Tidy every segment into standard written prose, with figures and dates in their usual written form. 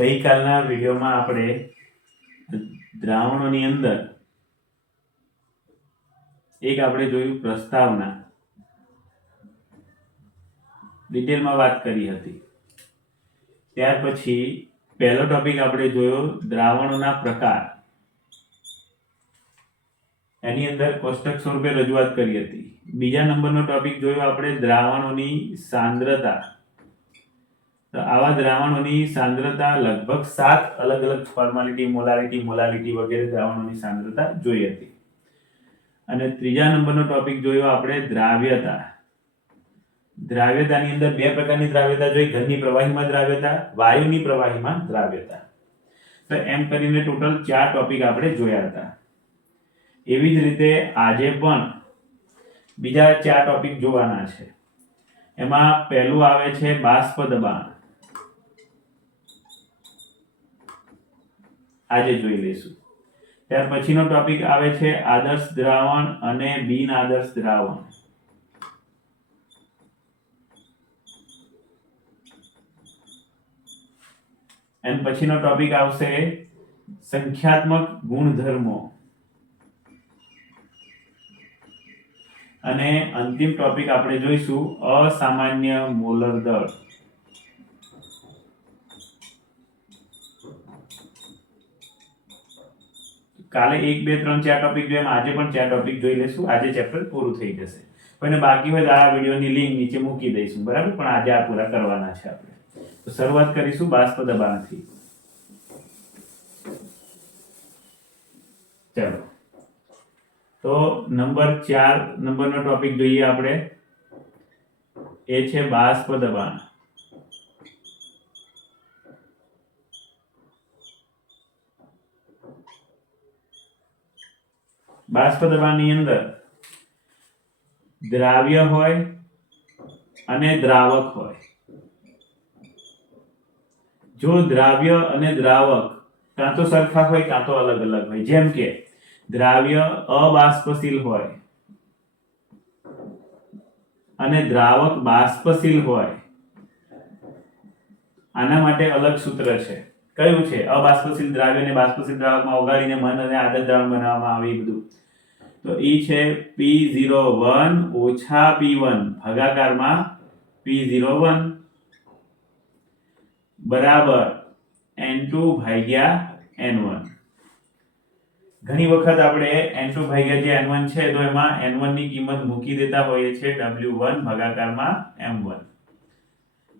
ગઈકાલના વિડીયોમાં આપણે દ્રાવણોની અંદર એક આપણે જોયું પ્રસ્તાવના, ડિટેલમાં વાત કરી હતી. ત્યાર પછી પહેલો ટોપિક આપણે જોયો દ્રાવણોના પ્રકાર. એની અંદર કોષ્ટક સ્વરૂપે રજૂઆત કરી હતી. બીજા નંબરનો ટોપિક જોયો આપણે દ્રાવણોની સાંદ્રતા. તો આવા દ્રાવણોની સાંદ્રતા લગભગ 7 અલગ અલગ ફોર્માલિટી, મોલારિટી વગેરે દ્રાવણોની સાંદ્રતા જોઈ હતી. અને ત્રીજા નંબરનો ટોપિક જોયો આપણે દ્રાવ્યતા. દ્રાવ્યતાની અંદર બે પ્રકારની દ્રાવ્યતા જોઈ, ઘનની પ્રવાહીમાં દ્રાવ્યતા, વાયુની પ્રવાહીમાં દ્રાવ્યતા. તો એમ કરીને ટોટલ 4 ટોપિક આપણે જોયા હતા. એવી જ રીતે આજે પણ બીજા 4 ટોપિક જોવાના છે. એમાં પહેલું આવે છે બાષ્પ દબાણ. આજે જોઈ લઈશું. ત્યાર પછીનો ટોપિક આવે છે આદર્શ દ્રાવણ અને બિન આદર્શ દ્રાવણ. એન્ડ પછીનો ટોપિક આવશે સંખ્યાત્મક ગુણધર્મો. અને અંતિમ ટોપિક આપણે જોઈશું અસામાન્ય મોલર દળ. કાલે 1 2 3 4 ટોપિક જોયા, આજે પણ 4 ટોપિક જોઈ લેશું. આજે ચેપ્ટર પૂરું થઈ જશે. કોઈને બાકી હોય તો આ વિડિયોની લિંક નીચે મૂકી દઈશું, બરાબર? પણ આજે આ પૂરા કરવાના છે આપણે. તો શરૂઆત કરીશું બાષ્પ દબાણથી. ચલો, તો નંબર 4 નંબરનો ટોપિક જોઈએ આપણે. એ છે બાષ્પ દબાણ. બાષ્પ દબાણની અંદર દ્રાવ્ય હોય અને દ્રાવક હોય. જો દ્રાવ્ય અને દ્રાવક કાં તો સરખા હોય કાં તો અલગ અલગ હોય, જેમ કે દ્રાવ્ય અબાષ્પશીલ હોય અને દ્રાવક બાષ્પશીલ હોય, આના માટે અલગ સૂત્ર છે. કયું છે? અબાષ્પશીલ દ્રાવ્યને બાષ્પશીલ દ્રાવકમાં ઓગાળીને મંદ અને આદર્શ દ્રાવણ બનાવવામાં આવે. એ બધું તો ઈ છે P01 ઓછા P1 ભાગાકારમાં P01 બરાબર N2 ભાગ્યા N1. ઘણી વખત આપણે N2 ભાગ્યા જે N1 છે તો એમાં N1 ની કિંમત મૂકી દેતા હોઈએ છે W1 ભાગાકારમાં M1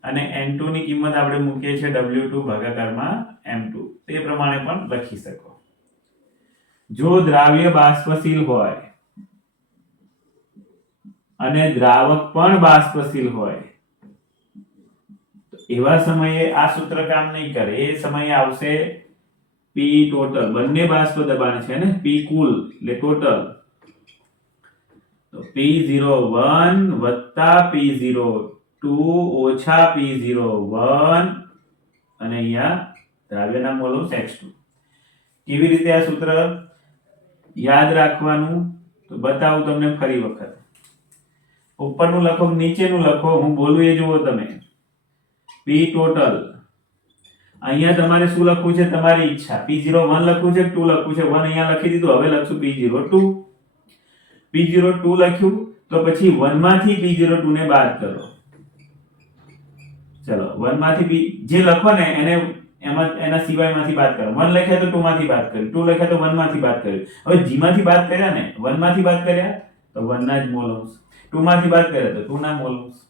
અને N2 ની કિંમત આપણે મૂકીએ છીએ W2 ભાગાકારમાં M2. તે પ્રમાણે પણ લખી શકો. જો દ્રાવ્ય બાષ્પશીલ હોય અને દ્રાવક પણ બાષ્પશીલ હોય તો એવા સમયે આ સૂત્ર કામ નહીં કરે. એ સમયે આવશે P ટોટલ. બંને બાષ્પ દબાણ છે ને, P કુલ એટલે ટોટલ. તો P01 + P02 ઓછા P01 અને અહીંયા દ્રાવ્યના મોલ્સ X2. કેવી રીતે આ સૂત્ર યાદ રાખવાનું તો બતાવું તમને ફરી વખત. ઉપરનું લખો નીચેનું લખો, હું બોલું એ જુઓ તમે. P ટોટલ અહીંયા તમારે શું લખવું છે? તમારી ઈચ્છા. P01 લખવું છે, 2 લખવું છે. 1 અહીંયા લખી દીધું. હવે લખશું P02. P02 લખ્યું તો પછી 1 માંથી P02 ને બાદ કરો. ચલો, 1 માંથી જે લખો ને એને એના સિવાયમાંથી બાદ કરો. 1 લખ્યા તો 2 માંથી બાદ કર્યું, 2 લખ્યા તો 1 માંથી બાદ કર્યું. હવે g માંથી બાદ કર્યા ને, 1 માંથી બાદ કર્યા તો 1 ના જ મોલ અંશ, 2 માંથી બાદ કર્યા તો 2 ના મોલ અંશ.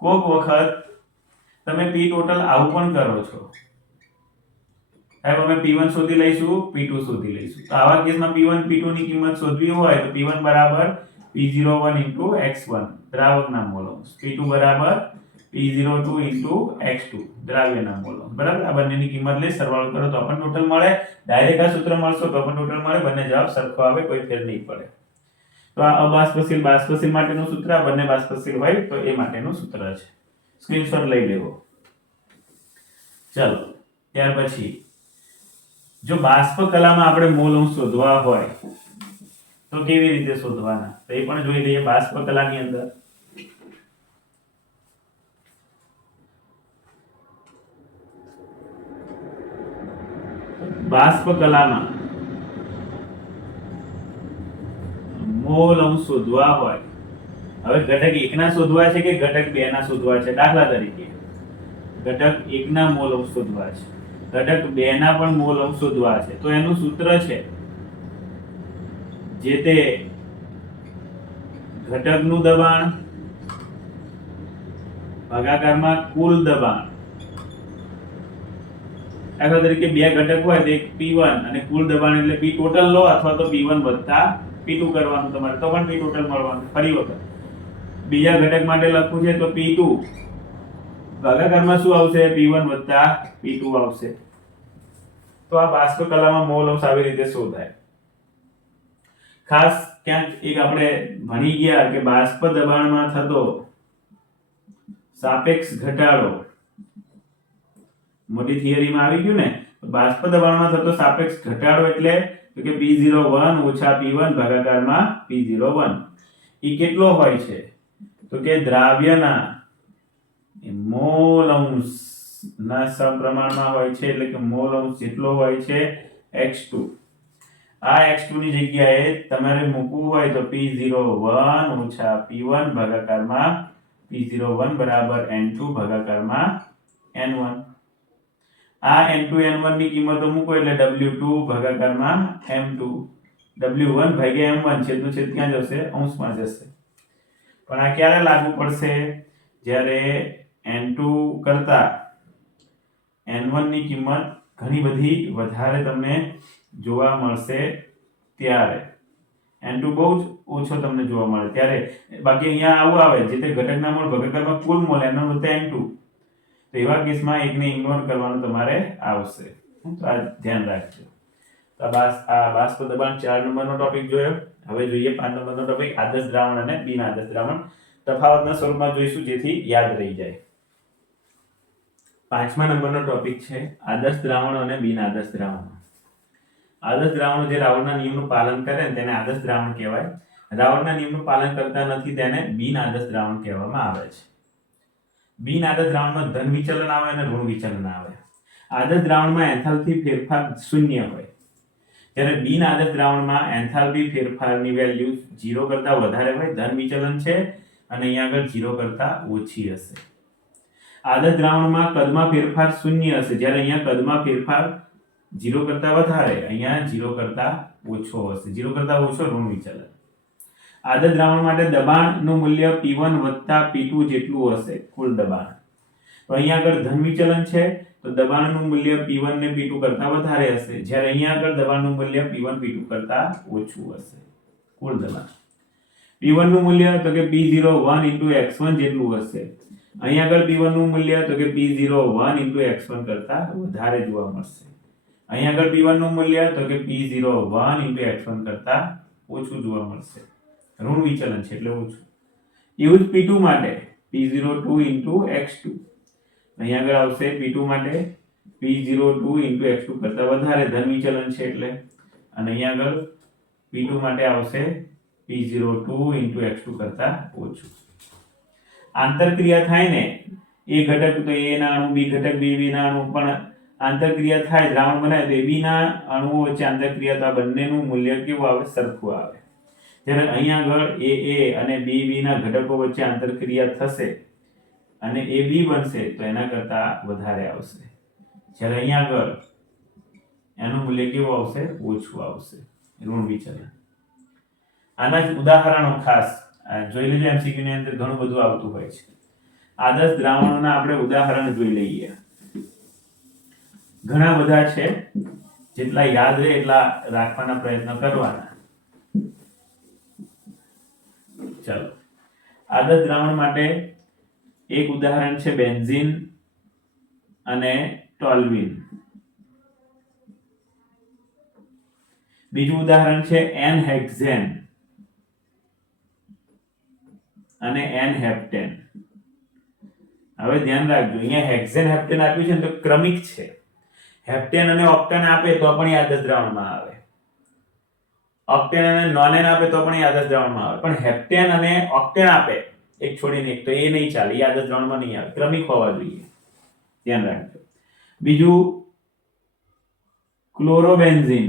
કોક વખત તમે P ટોટલ આવું પણ કરો છો. હવે અમે P1 શોધી લઈશું, P2 શોધી લઈશું. તો આવા કેસમાં P1 P2 ની કિંમત શોધવી હોય તો P1 બરાબર P01 * x1 દ્રાવકના મોલ અંશ, P2 બરાબર P02 * x2 દ્રાવ્યના મોલ અંશ. બરાબર? આ બંનેની કિંમત લઈ સરવાળો કરો તો પણ ટોટલ મળે. ડાયરેક્ટ આ સૂત્ર મળશો તો પણ ટોટલ મળે. બંને જવાબ સરખો આવે, કોઈ ફેર નહીં પડે. તો આ અબાષ્પશીલ બાષ્પશીલ માટેનું સૂત્ર, આ બંને બાષ્પશીલ હોય તો એ માટેનું સૂત્ર છે. સ્ક્રીનશોટ લઈ લેવો. ચલો, ત્યાર પછી જો બાષ્પ કલામાં આપણે મોલ અંશ શોધવા હોય તો કેવી રીતે શોધવાના તો એ પણ જોઈ લઈએ. બાષ્પ કલાની અંદર બાષ્પ કલામાં મોલ અંશ શોધવા હોય, હવે ઘટક 1 ના શોધવા છે કે ઘટક 2 ના શોધવા છે? દાખલા તરીકે ઘટક 1 ના મોલ અંશ શોધવા છે, ઘટક 2 ના પણ મોલ અંશ શોધવા છે, તો એનું સૂત્ર છે જે તે ઘટકનું દબાણ ભાગાકારમાં કુલ દબાણ. દાખલા તરીકે 2 ઘટક હોય તો એક P1 અને કુલ દબાણ એટલે P ટોટલ લો અથવા તો P1 વત્તા P2 કરવાનું તમારે, તો પણ P ટોટલ મળવાનું. ફરી વખત બીજા ઘટક માટે લખવું છે તો P2 ભાગાકારમાં શું આવશે? P1 વત્તા P2 આવશે. તો આ બાષ્પ કલામાં મોલ અંશ આવી રીતે શોધાય. ખાસ ક્યાંક એક આપણે ભણી ગયા કે બાષ્પ દબાણમાં થતો સાપેક્ષ ઘટાડો, મોટી થિયરીમાં આવી ગયું ને. બાષ્પ દબાણમાં થતો સાપેક્ષ ઘટાડો એટલે તો કે P01 ઓછા P1 ભાગાકારમાં P01. એ કેટલો હોય છે? તો કે દ્રાવ્યના મોલ અંશના સમપ્રમાણમાં હોય છે, એટલે કે મોલ અંશ જેટલો હોય છે x2. આ x2 ની જગ્યાએ તમારે મૂકવું હોય તો P01 ઓછા P1 ભાગાકારમાં P01 બરાબર N2 ભાગાકારમાં N1. આ N2 N1 ની કિંમતો મૂકો એટલે W2 ભાગાકારમાં M2. W1 ભાગ્યા M1 છેદનું છેદ ક્યાં જશે? અંશમાં જશે. પણ આ ક્યારે લાગુ પડશે? જ્યારે N2 કરતા N1 ની કિંમત ઘણી બધી વધારે તમને જોવા મળશે ત્યારે. N2 બહુ જ ઓછો તમને જોવા મળે ત્યારે. બાકી અહીંયા આવું આવે જે તે ઘટકના મોલ ભાગાકારમાં કુલ મોલ N1 વત્તા N2. તો એવા કેસમાં એકને ઇગ્નોર કરવાનું તમારે આવશે. તો આ ધ્યાન રાખજો. તો આ બાષ્પ દબાણ 4 નંબરનો ટોપિક જોયો. હવે જોઈએ 5 નંબરનો ટોપિક આદર્શ દ્રાવણ અને બિન આદર્શ દ્રાવણ. તફાવતના સ્વરૂપમાં જોઈશું જેથી યાદ રહી જાય. 5મા નંબરનો ટોપિક છે આદર્શ દ્રાવણો અને બિન આદર્શ દ્રાવણો. આદર્શ દ્રાવણો જે રાવળના નિયમનું પાલન કરે ને તેને આદર્શ દ્રાવણ કહેવાય. રાવળના નિયમનું પાલન કરતા નથી તેને બિન આદર્શ દ્રાવણ કહેવામાં આવે છે. બિન આદર્શ દ્રાવણમાં ધન વિચલન આવે અને ઋણ વિચલન આવે. આદર્શ દ્રાવણમાં એન્થાલ્પી ફેરફાર શૂન્ય હોય, જ્યારે બિન આદર્શ દ્રાવણમાં એન્થાલ્પી ફેરફારની વેલ્યુ 0 કરતા વધારે હોય, ધન વિચલન છે અને અહીંયા આગળ 0 કરતા ઓછી હશે. આદર્શ દ્રાવણમાં કદમાં ફેરફાર શૂન્ય હશે, જ્યારે અહીંયા કદમાં ફેરફાર 0 કરતા વધારે, અહીંયા 0 કરતા ઓછો હશે. 0 કરતા ઓછો ઋણ વિચલન. આદર્શ દ્રાવણ માટે દબાણનું મૂલ્ય P1 વત્તા P2 જેટલું હશે, કુલ દબાણ. તો અહીંયા આગળ ધન વિચલન છે તો દબાણનું મૂલ્ય P1 ને P2 કરતા વધારે હશે, જ્યારે અહીંયા આગળ દબાણનું મૂલ્ય P1 P2 કરતા ઓછું હશે, કુલ દબાણ. P1 નું મૂલ્ય તો કે P01 x1 જેટલું હશે. અહીંયા આગળ P1 નું મૂલ્ય તો કે P01 x1 કરતા વધારે જોવા મળશે. અહીંયા આગળ P1 નું મૂલ્ય તો કે P01 x1 કરતા ઓછું જોવા મળશે. ઋણ વિચલન છે એટલે ઓછું. એવું જ P2 માટે P02 x2. અહીંયા આગળ આવશે P2 માટે P02 x2 કરતા વધારે, ધન વિચલન છે એટલે. અને અહીંયા આગળ P2 માટે આવશે P02 x2 કરતા ઓછું. આંતરક્રિયા થાય ને, એ ઘટક તો A ના અણુ, B ઘટક B ના અણુ, પણ આંતરક્રિયા થાય, દ્રાવણ બનાવે તો AB ના અણુઓ વચ્ચે આંતરક્રિયા, તો આ બંનેનું મૂલ્ય કેવું આવે? સરખું આવે. જ્યારે અહીંયા આગળ AA અને BB ના ઘટકો વચ્ચે આંતરક્રિયા થશે અને AB બનશે તો એના કરતા વધારે આવશે, જ્યારે અહીંયા આગળ એનું મૂલ્ય કેવું આવશે? ઓછું આવશે, ઋણ વિચલન. આના જ ઉદાહરણો ખાસ જોઈ લેજો, MCQ ની અંદર ઘણું બધું આવતું હોય છે. આદર્શ દ્રાવણોના આપણે ઉદાહરણ જોઈ લઈએ. ઘણા બધા છે, જેટલા યાદ રહે એટલા રાખવાના પ્રયત્ન કરવાના. ચલો, આદર્શ દ્રાવણ માટે એક ઉદાહરણ છે બેન્ઝીન અને ટોલ્યુઈન. બીજું ઉદાહરણ છે N-હેક્ઝેન અને N-હેપ્ટેન. હવે ધ્યાન રાખજો, અહીંયા હેક્ઝેન હેપ્ટેન આપ્યું છે ને તો ક્રમિક છે. હેપ્ટેન અને ઓક્ટેન આપે તો પણ એ આદર્શ દ્રાવણમાં આવે. ઓક્ટેન અને નોનેન આપે તો પણ એ આદર્શ દ્રાવણમાં આવે. પણ હેપ્ટેન અને ઓક્ટેન આપે એક છોડીને એક, તો એ નહીં ચાલે, એ આદર્શ દ્રાવણમાં નહીં આવે. ક્રમિક હોવા જોઈએ, ધ્યાન રાખજો. બીજું ક્લોરોબેન્ઝીન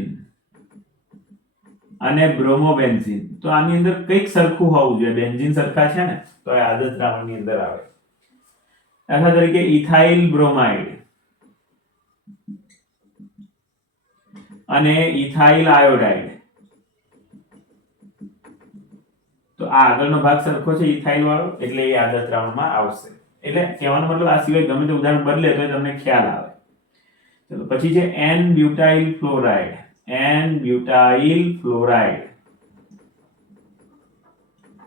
અને બ્રોમોબેન્ઝીન. તો આની અંદર કંઈક સરખું હોવું જોઈએ. બેન્ઝીન સરખા છે ને તો એ આદર્શ દ્રાવણની અંદર આવે. દાખલા તરીકે ઇથાઇલ બ્રોમાઇડ અને ઇથાઇલ આયોડાઇડ. તો આ આગળનો ભાગ સરખો છે ઇથાઇલ વાળો, એટલે એ આદર્શ દ્રાવણમાં આવશે. એટલે કહેવાનો મતલબ આ સિવાય ગમે તે ઉદાહરણ બદલે તો તમને ખ્યાલ આવે. ચલો પછી છે n butyl fluoride. N butyl fluoride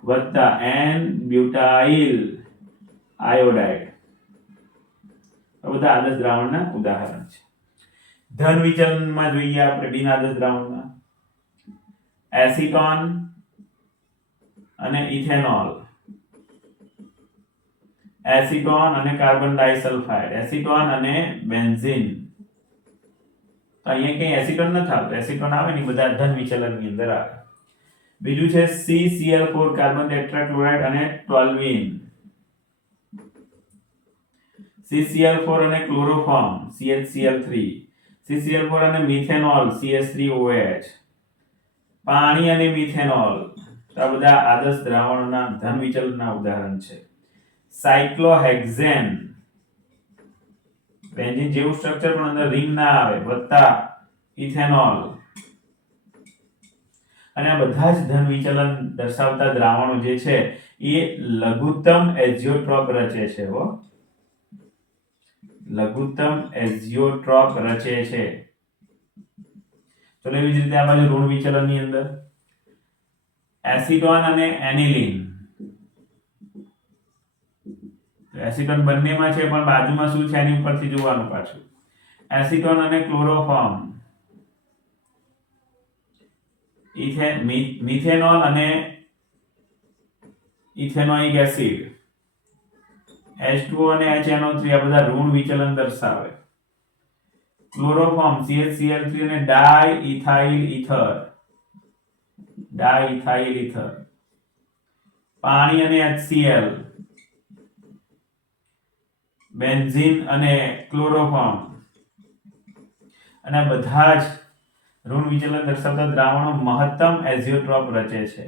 વત્તા એન બ્યુટાઇલ આયોડાઇડ. આ બધા આદર્શ દ્રાવણના ઉદાહરણ છે. ધન વિચલનમાં જોઈએ આપણે બિન આદર્શ દ્રાવણમાં એસીટોન અને ઇથેનોલ. એસીટોન અને કાર્બન ડાઇસલ્ફાઇડ. એસીટોન અને બેન્ઝીન. તો અહીંયા કઈ એસીટોન નથી આવતો. એસીટોન આવે ને બધા ધન વિચલનની અંદર આવે. બીજું છે CCl4 કાર્બન ટેટ્રાક્લોરાઇડ અને ટોલ્યુઇન. CCl4 અને ક્લોરોફોર્મ CHCl3. CCl4 અને મિથેનોલ CH3OH. પાણી અને મિથેનોલ. તો આ બધા આદર્શ દ્રાવણોના ધન વિચલનના ઉદાહરણ છે. સાયક્લોહેક્ઝેન બેન્ઝીન જેવું સ્ટ્રક્ચર પણ અંદર રિંગ ના આવે વત્તા ઇથેનોલ. અને આ બધા જ ધન વિચલન દર્શાવતા દ્રાવણો જે છે એ લઘુત્તમ એઝિયોટ્રોપ રચે છે. લઘુત્તમ એઝિયોટ્રોપ રચે છે. ચલો એવી જ રીતે આ બાજુ ઋણ વિચલનની અંદર એસીટોન અને એનિલીન. એસીટોન બંનેમાં છે પણ બાજુમાં શું છે એની ઉપરથી જોવાનું પાછું. એસીટોન અને ક્લોરોફોર્મ. મિથેનોલ અને ઇથેનોઇક એસિડ. H2O અને HNO3 આ બધા ઋણ વિચલન દર્શાવે. ક્લોરોફોર્મ CHCl3 અને ડાઇઇથાઇલ ઈથર. ડાઇઇથાઇલ ઈથર. પાણી અને HCl. બેન્ઝીન અને ક્લોરોફોર્મ. અને બધા જ ઋણ વિચલન દર્શાવતા દ્રાવણો મહત્તમ એઝિયોટ્રોપ રચે છે.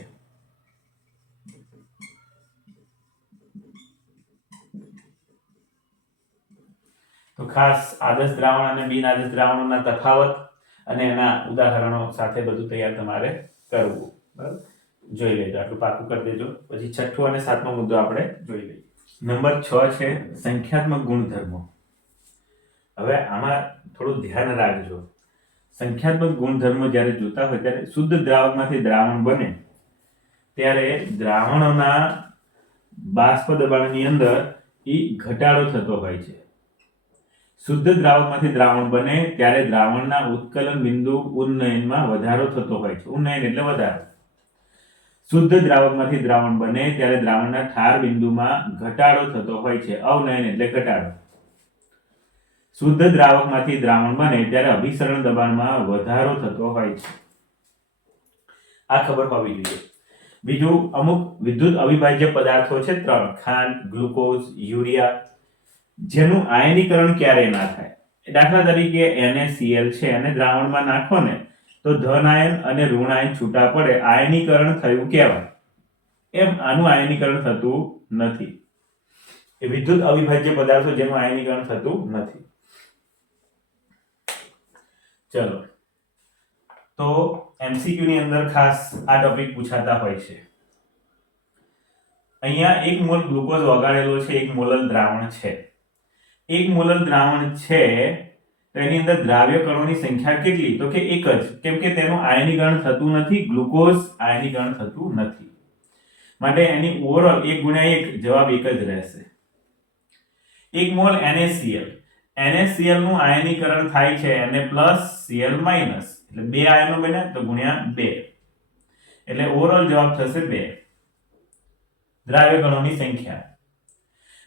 તો ખાસ આદર્શ દ્રાવણ અને બિન આદર્શ દ્રાવણોના તફાવત અને એના ઉદાહરણો સાથે બધું તૈયાર તમારે કરવું. બરાબર, જોઈ લેજો. આટલું પાકું કરી દેજો. પછી છઠ્ઠો અને સાતમો મુદ્દો આપણે જોઈ લઈએ. નંબર 6 છે સંખ્યાત્મક ગુણધર્મો. હવે આમાં થોડું ધ્યાન રાખજો. સંખ્યાત્મક ગુણધર્મો જ્યારે જોતા હોય ત્યારે શુદ્ધ દ્રાવકમાંથી દ્રાવણ બને ત્યારે દ્રાવણોના બાષ્પ દબાણની અંદર ઘટાડો થતો હોય છે. શુદ્ધ દ્રાવકમાંથી દ્રાવણ બને ત્યારે દ્રાવણના ઉત્કલન બિંદુ ઉન્નયનમાં વધારો થતો હોય છે. ઉન્નયન એટલે વધારો. શુદ્ધ દ્રાવકમાંથી દ્રાવણ બને ત્યારે દ્રાવણના ઠાર બિંદુમાં ઘટાડો થતો હોય છે. અવનયન એટલે ઘટાડો. શુદ્ધ દ્રાવકમાંથી દ્રાવણ બને ત્યારે અભિસરણ દબાણમાં વધારો થતો હોય છે. આ ખબર હોવી જોઈએ. બીજું, અમુક વિદ્યુત અવિભાજ્ય પદાર્થો છે 3: ખાંડ, ગ્લુકોઝ, યુરિયા, જેનું આયનીકરણ ક્યારેય ના થાય. દાખલા તરીકે NaCl છે અને દ્રાવણમાં નાખો ને તો ધન આયન અને ઋણ આયન છૂટા પડે. આયનીકરણ થયું કહેવાય. એમ આનું આયનીકરણ થતું નથી. એ વિદ્યુત અવિભાજ્ય પદાર્થો જેનું આયનીકરણ થતું નથી. ચલો, તો MCQ ની અંદર ખાસ આ ટોપિક પૂછાતા હોય છે. અહીંયા 1 મોલ ગ્લુકોઝ ઓગાળેલો છે, 1 મોલર દ્રાવણ છે. 1 મોલર દ્રાવણ છે તો એની અંદર દ્રાવ્ય કણોની સંખ્યા કેટલી? તો કે 1 જ, કેમ કે તેનું આયનીકરણ થતું નથી. ગ્લુકોઝ આયનીકરણ થતું નથી, માટે એની ઓવરઓલ 1 × 1 જવાબ 1 જ રહેશે. 1 મોલ NaCl. NaCl નું આયનીકરણ થાય છે Na+Cl- એટલે 2 આયનો બન્યા તો ગુણ્યા 2, એટલે ઓવરઓલ જવાબ થશે 2. દ્રાવ્ય કણોની સંખ્યા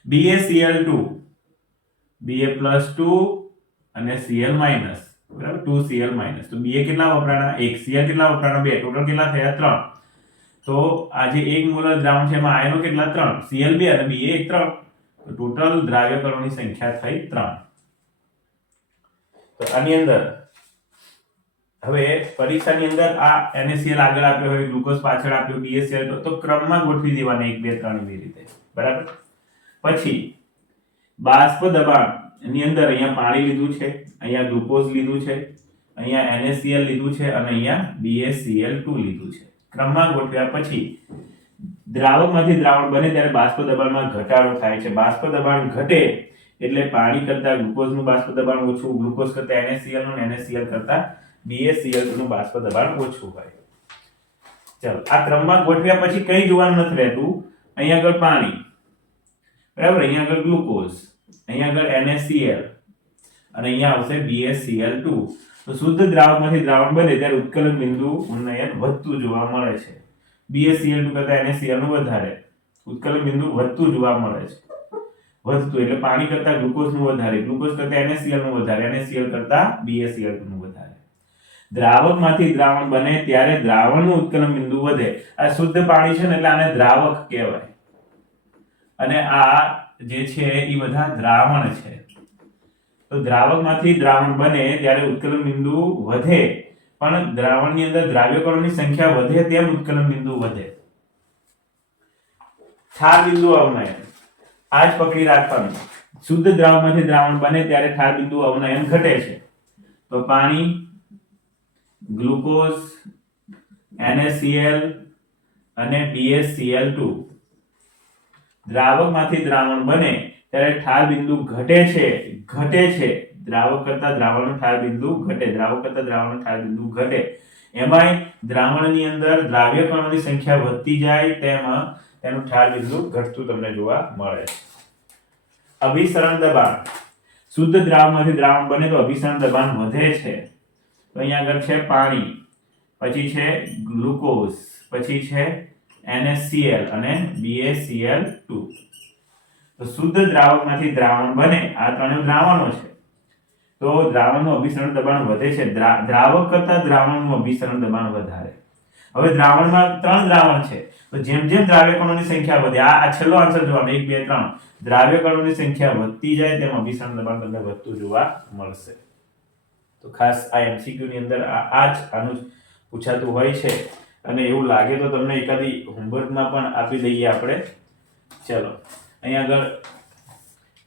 BaCl2, Ba+2 અને Cl- બરાબર, 2Cl-. તો Ba કેટલા વપરાણા? 1. Cl કેટલા વપરાણા? 2. ટોટલ કેટલા થયા? 3. તો આ જે 1 મોલર દ્રાવણ છે એમાં આયનો કેટલા? 3. Cl 2 અને Ba 3. તો ટોટલ દ્રાવ્ય કણોની સંખ્યા થઈ 3. તો આની અંદર હવે પરીક્ષાની અંદર આ NaCl આગળ આપ્યો હોય, ગ્લુકોઝ પાછળ આપ્યો, BaCl તો ક્રમમાં ગોઠવી દેવાના 1 2 3 એવી રીતે, બરાબર. પછી બાષ્પ દબાણની અંદર અહીંયા પાણી લીધું છે, અહીંયા ગ્લુકોઝ લીધું છે, અહીંયા NaCl લીધું છે અને અહીંયા BaCl2 લીધું છે. ક્રમમાં ગોઠવ્યા પછી દ્રાવકમાંથી દ્રાવણ બને ત્યારે બાષ્પ દબાણમાં ઘટાડો થાય છે. બાષ્પ દબાણ ઘટે એટલે પાણી કરતા ગ્લુકોઝનું બાષ્પ દબાણ ઓછું, ગ્લુકોઝ કરતા NaCl નું, NaCl કરતા BaCl2 નું બાષ્પ દબાણ ઓછું હોય. ચાલો, આ ક્રમમાં ગોઠવ્યા પછી કઈ જોવાનું નથી રહેતું. અહીંયા આગળ પાણી, બરાબર, અહીંયા આગળ ગ્લુકોઝ, અહીંયા આગળ NaCl અને અહીંયા આવશે BaCl2. તો શુદ્ધ દ્રાવકમાંથી દ્રાવણ બને ત્યારે ઉત્કલન બિંદુ ઉન્નયન વધતું જોવા મળે છે. BaCl2 કરતા NaCl નું વધારે, ઉત્કલન બિંદુ વધતું જોવા મળે છે. વધતું એટલે પાણી કરતા ગ્લુકોઝનું વધારે, ગ્લુકોઝ કરતા NaCl નું વધારે, NaCl કરતા BaCl2 નું વધારે. દ્રાવકમાંથી દ્રાવણ બને ત્યારે દ્રાવણનું ઉત્કલન બિંદુ વધે. આ શુદ્ધ પાણી છે ને એટલે આને દ્રાવક કહેવાય અને આ જે છે એ બધા દ્રાવણ છે. તો દ્રાવકમાંથી દ્રાવણ બને ત્યારે ઉત્કલન બિંદુ વધે, પણ દ્રાવણની અંદર દ્રાવ્યકણોની સંખ્યા વધે તેમ ઉત્કલન બિંદુ વધે. ઠાર બિંદુ અવનયન આ જ પકડી રાખવાનું. શુદ્ધ દ્રાવકમાંથી દ્રાવણ બને ત્યારે ઠાર બિંદુ અવનયન ઘટે છે. તો પાણી, ગ્લુકોઝ, NaCl અને BaCl2 દ્રાવકમાંથી દ્રાવણ બને ત્યારે ઠાર બિંદુ ઘટે છે. દ્રાવક કરતા દ્રાવણનું ઠાર બિંદુ ઘટે, દ્રાવક કરતા દ્રાવણનું ઠાર બિંદુ ઘટે. એમાંય દ્રાવણની અંદર દ્રાવ્ય કણોની સંખ્યા વધતી જાય તેમાં તેનું ઠાર બિંદુ ઘટતું તમને જોવા મળે છે. અભિસરણ દબાણ, શુદ્ધ દ્રાવકમાંથી દ્રાવણ બને તો અભિસરણ દબાણ વધે છે. તો અહીંયા આગળ છે પાણી, પછી છે ગ્લુકોઝ, પછી છે NaCl અને BaCl2. તો શુદ્ધ દ્રાવકમાંથી દ્રાવણ બને, આ ત્રણેય દ્રાવણો છે, તો દ્રાવણનું અભિસરણ દબાણ વધે છે. દ્રાવક કરતા દ્રાવણનું અભિસરણ દબાણ વધારે. હવે દ્રાવણમાં 3 દ્રાવણ છે, તો જેમ જેમ દ્રાવ્ય કણોની સંખ્યા વધે, આ છેલ્લો આન્સર જોવાનો 1 2 3, દ્રાવ્ય કણોની સંખ્યા વધતી જાય તેમ અભિસરણ દબાણ તમને વધતું જોવા મળશે. તો ખાસ આ MCQ ની અંદર આ જ આનું પૂછાતું હોય છે અને એવું લાગે તો તમને એકાદી હોમવર્કમાં પણ આપી દઈએ આપણે. ચલો, અહીંયા આગળ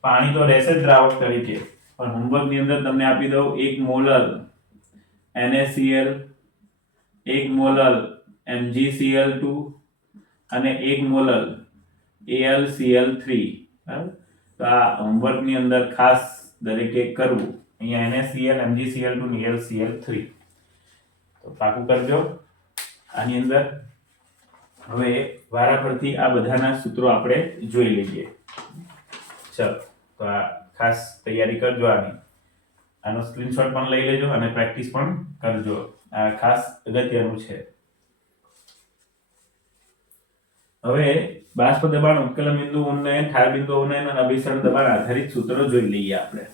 પાણી તો રહેશે જ દ્રાવક તરીકે, પણ હોમવર્કની અંદર તમને આપી દઉં 1 મોલર NaCl, 1 મોલર MgCl2 અને 1 મોલર AlCl3. બરાબર, તો આ હોમવર્કની અંદર ખાસ દરેકે કરવું. અહીંયા NaCl, MgCl2 અને AlCl3 તો પાકું કરજો આની અંદર. હવે વારા પરથી આ બધાના સૂત્રો આપણે જોઈ લઈએ. ચલો, તો આ ખાસ તૈયારી કરજો આની. આનો સ્ક્રીનશોટ પણ લઈ લેજો અને પ્રેક્ટિસ પણ કરજો. આ ખાસ અગત્યનું છે. હવે બાષ્પ દબાણ, ઉત્કલન બિંદુ ઉન્નયન, ઠાર બિંદુ ઉન્નયન અને અભિસરણ દબાણ આધારિત સૂત્રો જોઈ લઈએ આપણે.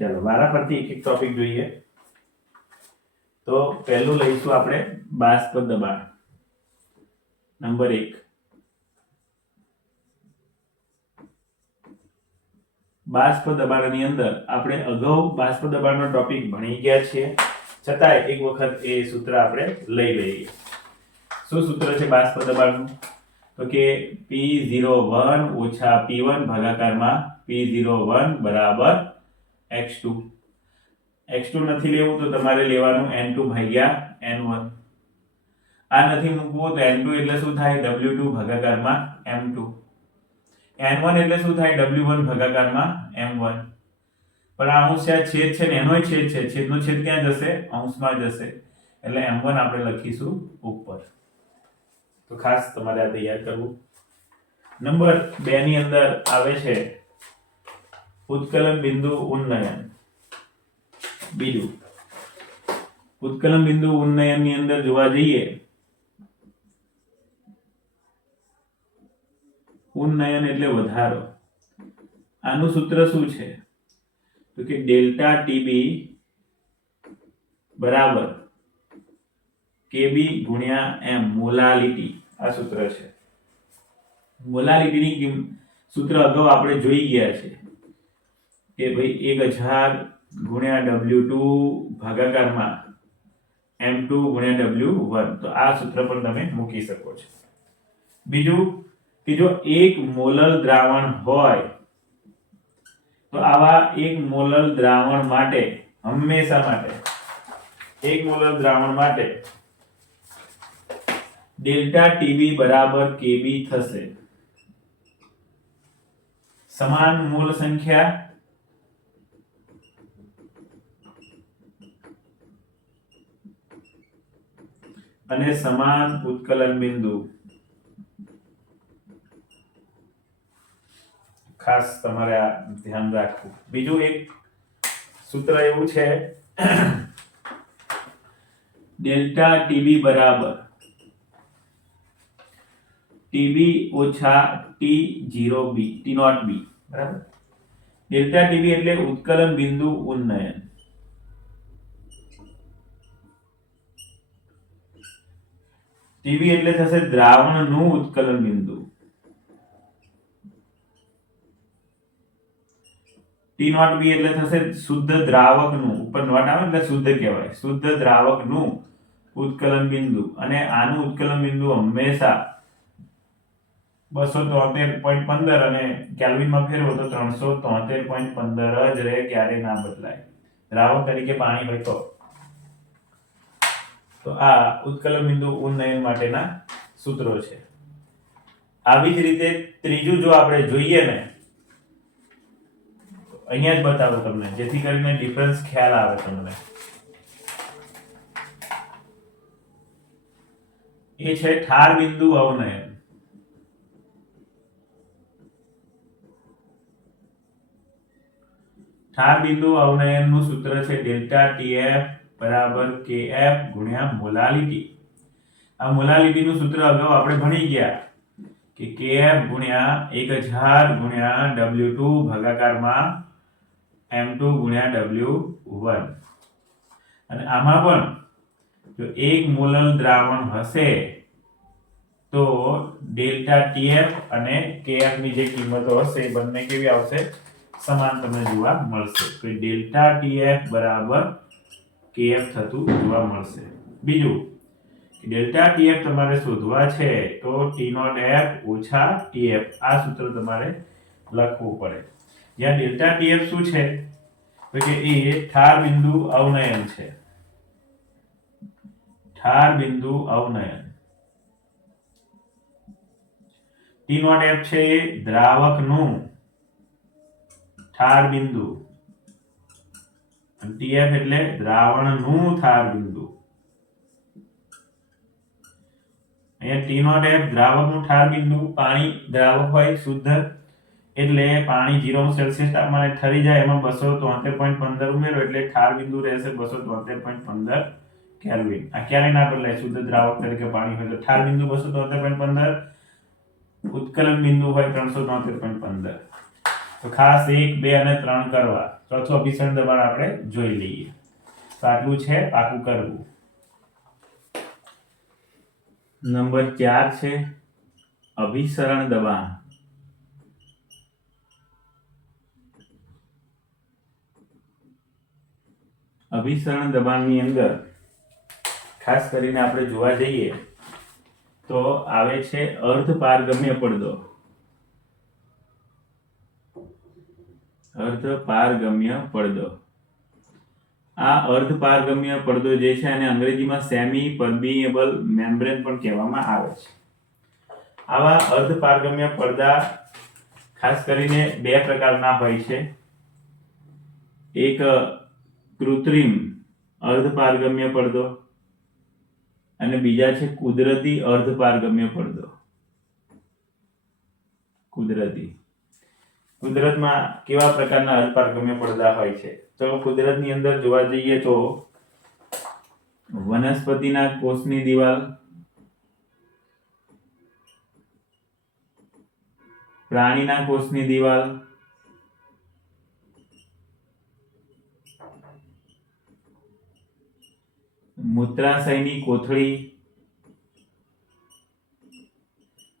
ચાલો, વારા પરથી એક એક ટોપિક જોઈએ. તો પહેલું લઈશું આપણે બાષ્પ દબાણ. નંબર 1, બાષ્પ દબાણની અંદર આપણે અગાઉ બાષ્પ દબાણનો ટોપિક ભણી ગયા છીએ, છતાંય એક વખત એ સૂત્ર આપણે લઈ લઈએ. શું સૂત્ર છે બાષ્પ દબાણનું? તો કે P01 - P1 ભાગાકારમાં P01 બરાબર x2. x2 નથી લેવું તો તમારે લેવાનું n2 ભાગ્યા n1. આ નથી મૂકવું તો n2 એટલે શું થાય? w2 ભાગાકારમાં m2. n1 એટલે શું થાય? w1 ભાગાકારમાં m1. પણ આ અંશ છેદ છે ને એનોય છેદ છે, છેદનો છેદ ક્યાં જશે? અંશમાં જશે, એટલે m1 આપણે લખીશું ઉપર. તો ખાસ તમારે આ તૈયાર કરવું. નંબર 2 ની અંદર આવે છે ઉત્કલન બિંદુ ઉન્નયન. બીજું, ઉત્કલન બિંદુ ઉન્નયન ની અંદર જોવા જઈએ, ઉન્નયન એટલે વધારો. આનું સૂત્ર શું છે? તો કે ડેલ્ટા TB બરાબર કેબી ગુણ્યા એમ મોલાલિટી આ સૂત્ર છે. મોલાલિટીની સૂત્ર અગાઉ આપણે જોઈ ગયા છે કે ભાઈ 1000 ગુણ્યા W2 ભાગાકારમાં M2 ગુણ્યા W1. તો આ સૂત્ર પણ તમે મૂકી શકો છો. બીજું કે જો 1 મોલર દ્રાવણ હોય તો આવા 1 મોલર દ્રાવણ માટે હંમેશા માટે 1 મોલર દ્રાવણ માટે ડેલ્ટા ટીબી બરાબર કેબી થશે. સમાન મોલ સંખ્યા અને સમાન ઉત્કલન બિંદુ. ખાસ તમારે આ ધ્યાન રાખવું. બીજું એક સૂત્ર એવું છે ડેલ્ટા ટીબી બરાબર ટીબી ઓછા T0B T0B બરાબર. ડેલ્ટા ટીબી એટલે ઉત્કલન બિંદુ ઉન્નયન. ટીબી એટલે થશે દ્રાવણનું ઉત્કલન બિંદુ. T0B એટલે થશે શુદ્ધ દ્રાવકનું, ઉપર નોટ આવે એટલે શુદ્ધ કહેવાય, શુદ્ધ દ્રાવકનું ઉત્કલન બિંદુ. અને આનું ઉત્કલન બિંદુ હંમેશા 273.15 અને કેલ્વિનમાં ફેરવો તો 373.15 જ રહે, ક્યારે ના બદલાય. દ્રાવક તરીકે પાણી હોય તો આ ઉત્કલન બિંદુ ઉન્નયન માટેના સૂત્રો છે. આવી જ રીતે ત્રીજું જો આપણે જોઈએ ને અહીંયા જ બતાવું તમને, જેથી કરીને ડિફરન્સ ખ્યાલ આવે તમને. એ છે ઠાર બિંદુ અવનયન. ઠાર બિંદુ અવનયનનું સૂત્ર છે ડેલ્ટા ટીએફ બરાબર કેએફ ગુણ્યા મોલાલિટી. આ મોલાલિટીનું સૂત્ર અગાઉ આપણે ભણી ગયા કે કેએફ ગુણ્યા 1000 ગુણ્યા W2 ભાગાકારમાં M2 ગુણ્યા W1. અને આમાં પણ જો 1 મોલર દ્રાવણ હશે તો ડેલ્ટા ટીએફ અને કેએફ ની જે કિંમતો હશે બંને કેવી આવશે? સમાન તમને જોવા મળશે. તો ડેલ્ટા ટીએફ બરાબર કેએફ થતું જોવા મળશે. બીજું ડેલ્ટા ટીએફ તમારે શોધવા છે તો T0F ઓછા TF આ સૂત્ર તમારે લખવું પડે. જ્યાં ડેલ્ટા ટીએફ શું છે તો કે એ ઠાર બિંદુ અવનયન છે. ઠાર બિંદુ અવનયન. T0F છે એ દ્રાવકનું ઠાર બિંદુ અને TF એટલે દ્રાવણનું ઠાર બિંદુ. અહીંયા T0F દ્રાવકનું ઠાર બિંદુ, પાણી દ્રાવક હોય શુદ્ધ એટલે પાણી 0 સેલ્સિયસ તાપમાને ઠરી જાય, એમાં 273.15 ઉમેરો એટલે ઠાર બિંદુ રહેશે 273.15 કેલ્વિન. આ ક્યારે ના બદલાય? શુદ્ધ દ્રાવક તરીકે પાણી હોય તો ઠાર બિંદુ 273.15, ઉત્કલન બિંદુ હોય 373.15. તો ખાસ 1, 2 અને 3 કરવા. ચોથું અભિસરણ દબાણ આપણે જોઈ લઈએ. તો આટલું છે પાકું કરવું. નંબર 4 છે અભિસરણ દબાણ. અભિસરણ દબાણની અંદર ખાસ કરીને આપણે જોવા જઈએ તો આવે છે અર્ધ પારગમ્ય પડદો. અર્ધ પારગમ્ય પડદો. આ અર્ધ પારગમ્ય પડદો જે છે એને અંગ્રેજીમાં સેમી પરમિએબલ મેમ્બ્રેન પણ કહેવામાં આવે છે. આવા અર્ધ પારગમ્ય પડદા ખાસ કરીને બે પ્રકારના હોય છે. એક કૃત્રિમ અર્ધ પારગમ્ય પડદો અને બીજા છે કુદરતી અર્ધ પારગમ્ય પડદો. કુદરતમાં કેવા પ્રકારના અર્ધ પારગમ્ય પડદા હોય છે? તો કુદરતની અંદર જોવા જઈએ તો વનસ્પતિના કોષની દિવાલ, પ્રાણીના કોષની દિવાલ, મૂત્રાશયની કોથળી,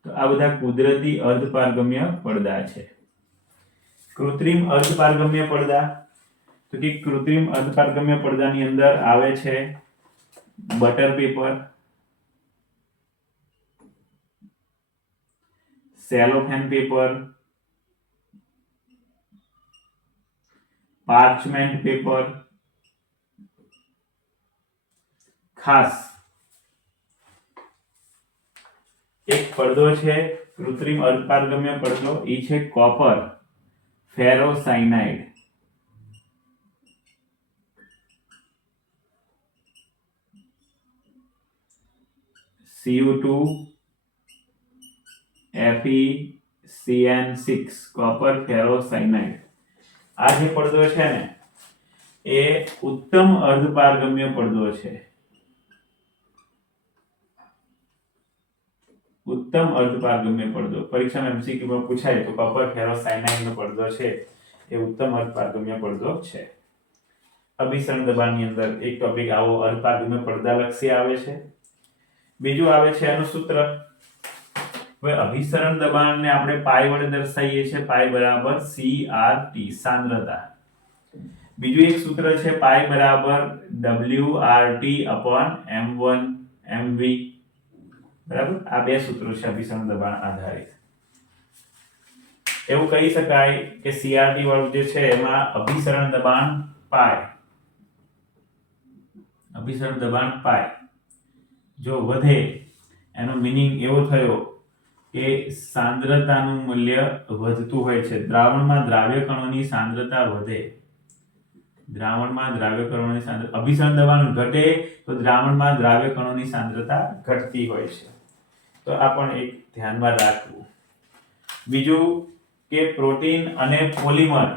તો આ બધા કુદરતી અર્ધપારગમ્ય પડદા છે. કૃત્રિમ અર્ધપારગમ્ય પડદા, તો કે કૃત્રિમ અર્ધપારગમ્ય પડદાની અંદર આવે છે butter paper, cellophane paper, parchment paper. ખાસ એક પડદો છે કૃત્રિમ અર્ધપારગમ્ય પડદો, એ છે કોપર ફેરોસાયનાઇડ. Cu2 FeCN6 copper ફેરોસાયનાઇડ. આ જે પડદો છે ને એ ઉત્તમ અર્ધપારગમ્ય પડદો છે. ઉત્તમ અર્ધપારગમ્ય પડદો પરીક્ષામાં MCQ માં પૂછાય તો કોપર ફેરોસાયનાઇડ નો પડદો છે એ ઉત્તમ અર્ધપારગમ્ય પડદો છે. અભિસરણ દબાણની અંદર એક ટોપિક આવો અર્ધપારગમ્ય પડદા લક્ષી આવે છે. બીજું આવે છે એનું સૂત્ર. હવે અભિસરણ દબાણને આપણે પાઈ વડે દર્શાવીએ છીએ, પાઈ બરાબર CRT સાંદ્રતા. બીજું એક સૂત્ર છે પાઈ બરાબર WRT M1 MV. બરાબર, આ બે સૂત્રો છે અભિસરણ દબાણ આધારિત. એવું કહી શકાય કે CRT વાળું જે છે એમાં અભિસરણ દબાણ પાઈ, અભિસરણ દબાણ પાઈ જો વધે એનો મીનિંગ એવો થયો કે સાંદ્રતાનું મૂલ્ય વધતું હોય છે. દ્રાવણમાં દ્રાવ્ય કણોની સાંદ્રતા વધે, દ્રાવણમાં દ્રાવ્ય કણોની સાંદ્રતા, અભિસરણ દબાણ ઘટે તો દ્રાવણમાં દ્રાવ્ય કણોની સાંદ્રતા ઘટતી હોય છે. તો આ પણ એક ધ્યાનમાં રાખવું. બીજું કે પ્રોટીન અને પોલિમર,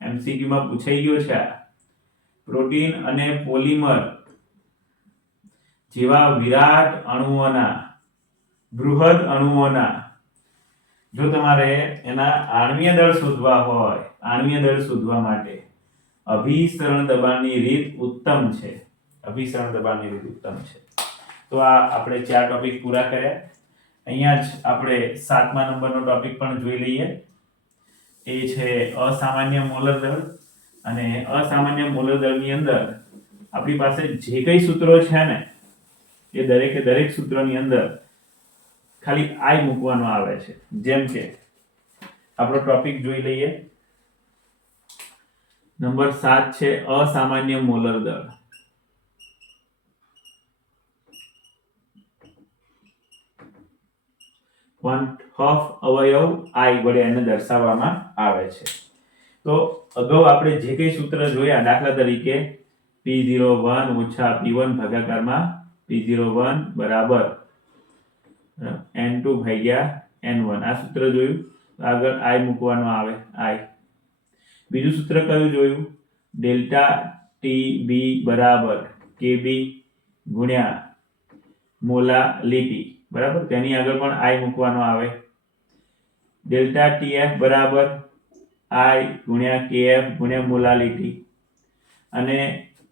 MCQ માં પૂછાઈ ગયો છે. પ્રોટીન અને પોલિમર જેવા વિરાટ અણુઓના, બૃહદ અણુઓના જો તમારે એના આણ્વીય દળ શોધવા હોય, આણ્વીય દળ શોધવા માટે અભિસરણ દબાણની રીત ઉત્તમ છે. અભિસરણ દબાણની રીત ઉત્તમ છે. તો આ આપણે 4 ટોપિક પૂરા કર્યા. અહીંયા જ આપણે 7મા નંબરનો ટોપિક પણ જોઈ લઈએ. એ છે અસામાન્ય મોલર દળ. અને અસામાન્ય મોલર દળની અંદર આપણી પાસે જે કઈ સૂત્રો છે ને એ દરેકે દરેક સૂત્રની અંદર ખાલી I મૂકવાનો આવે છે. જેમ કે આપણો ટોપિક જોઈ લઈએ. નંબર 7 છે અસામાન્ય મોલર દળ. ક્વોન્ટફ અવયવ I વડે એને દર્શાવવામાં આવે છે. તો અગાઉ આપણે જે કઈ સૂત્ર જોયા, દાખલા તરીકે P01 - P1 ભાગાકારમાં P01 બરાબર N2 ભાગ્યા N1, આ સૂત્ર જોયું. આગળ I મૂકવાનો આવે I. બીજું સૂત્ર કયું જોયું? ડેલ્ટા TB બરાબર KB ગુણ્યા મોલાલિટી. બરાબર, તેની આગળ પણ I મૂકવાનો આવે. ડેલ્ટા TF બરાબર I ગુણ્યા KF ગુણ્યા મોલાલિટી. અને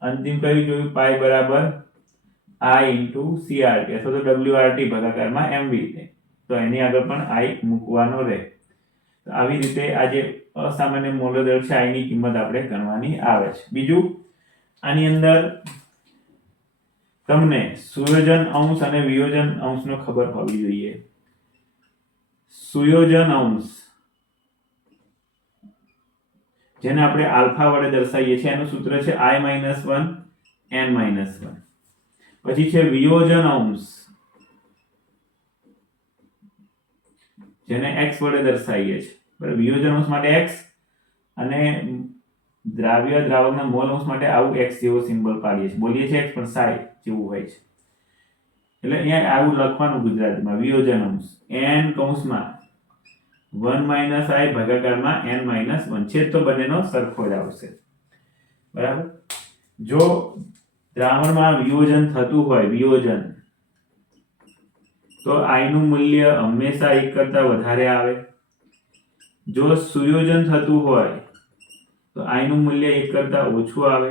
અંતિમ કયું જોયું? પાઈ બરાબર I into CRT અથવા તો WRT ભાગાકારમાં MV. તો એની આગળ પણ I મૂકવાનો રહે. તો આવી રીતે આ જે અસામાન્ય મોલર દળ છે I ની કિંમત આપણે ગણવાની આવે છે. બીજું આની અંદર તમને સુયોજન અંશ અને વિયોજન અંશનો ખબર હોવી જોઈએ. સુયોજન અંશ જેને આપણે આલ્ફા વડે દર્શાવીએ છીએ એનું સૂત્ર છે I - 1 N - 1. પછી છે વિયોજન અંશ જેને x વડે દર્શાવીએ છીએ. બરાબર, વિયોજન અંશ માટે x અને દ્રાવ્ય દ્રાવકના મોલ અંશ માટે આવું x જેવો સિમ્બોલ પાડીએ છીએ. બોલીએ છીએ x પણ સાઈ જેવું હોય છે. એટલે અહીંયા આવું લખવાનું ગુજરાતીમાં વિયોજન અંશ n કૌંસમાં 1 - I ભાગાકારમાં n - 1. છેદ તો બંનેનો સરખો જ આવશે. બરાબર, જો દ્રાવણમાં વિયોજન થતું હોય, વિયોજન, તો I નું મૂલ્ય હંમેશા 1 કરતા વધારે આવે. જો સુયોજન થતું હોય તો I નું મૂલ્ય 1 કરતા ઓછું આવે.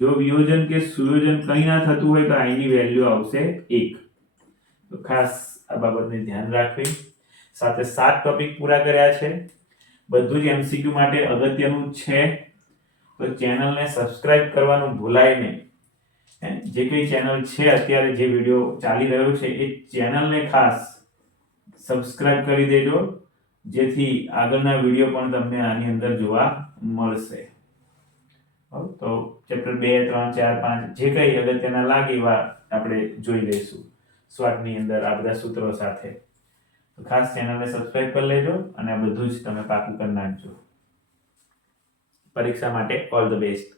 જો વિયોજન કે સુયોજન કંઈ ના થતું હોય તો આની વેલ્યુ આવશે 1. તો ખાસ આ બાબતને ધ્યાન રાખવી. સાથે 7 ટોપિક પૂરા કર્યા છે. બધું જ MCQ માટે અગત્યનું છે. તો ચેનલને સબસ્ક્રાઇબ કરવાનું ભૂલાય નહીં. જે કઈ ચેનલ છે અત્યારે જે વિડિયો ચાલી રહ્યો છે એ ચેનલને ખાસ સબસ્ક્રાઇબ કરી દેજો, જેથી આગળના વિડિયો પણ તમને આની અંદર જોવા મળશે. તો ચેપ્ટર 2, 3, 4, 5 જે કઈ અગત્યના લાગે એવા આપણે જોઈ લઈશું સ્વાટની અંદર આ બધા સૂત્રો સાથે. તો ખાસ ચેનલને સબસ્ક્રાઇબ કરી લેજો અને આ બધું જ તમે પાકું કરી નાખજો. પરીક્ષા માટે ઓલ ધ બેસ્ટ.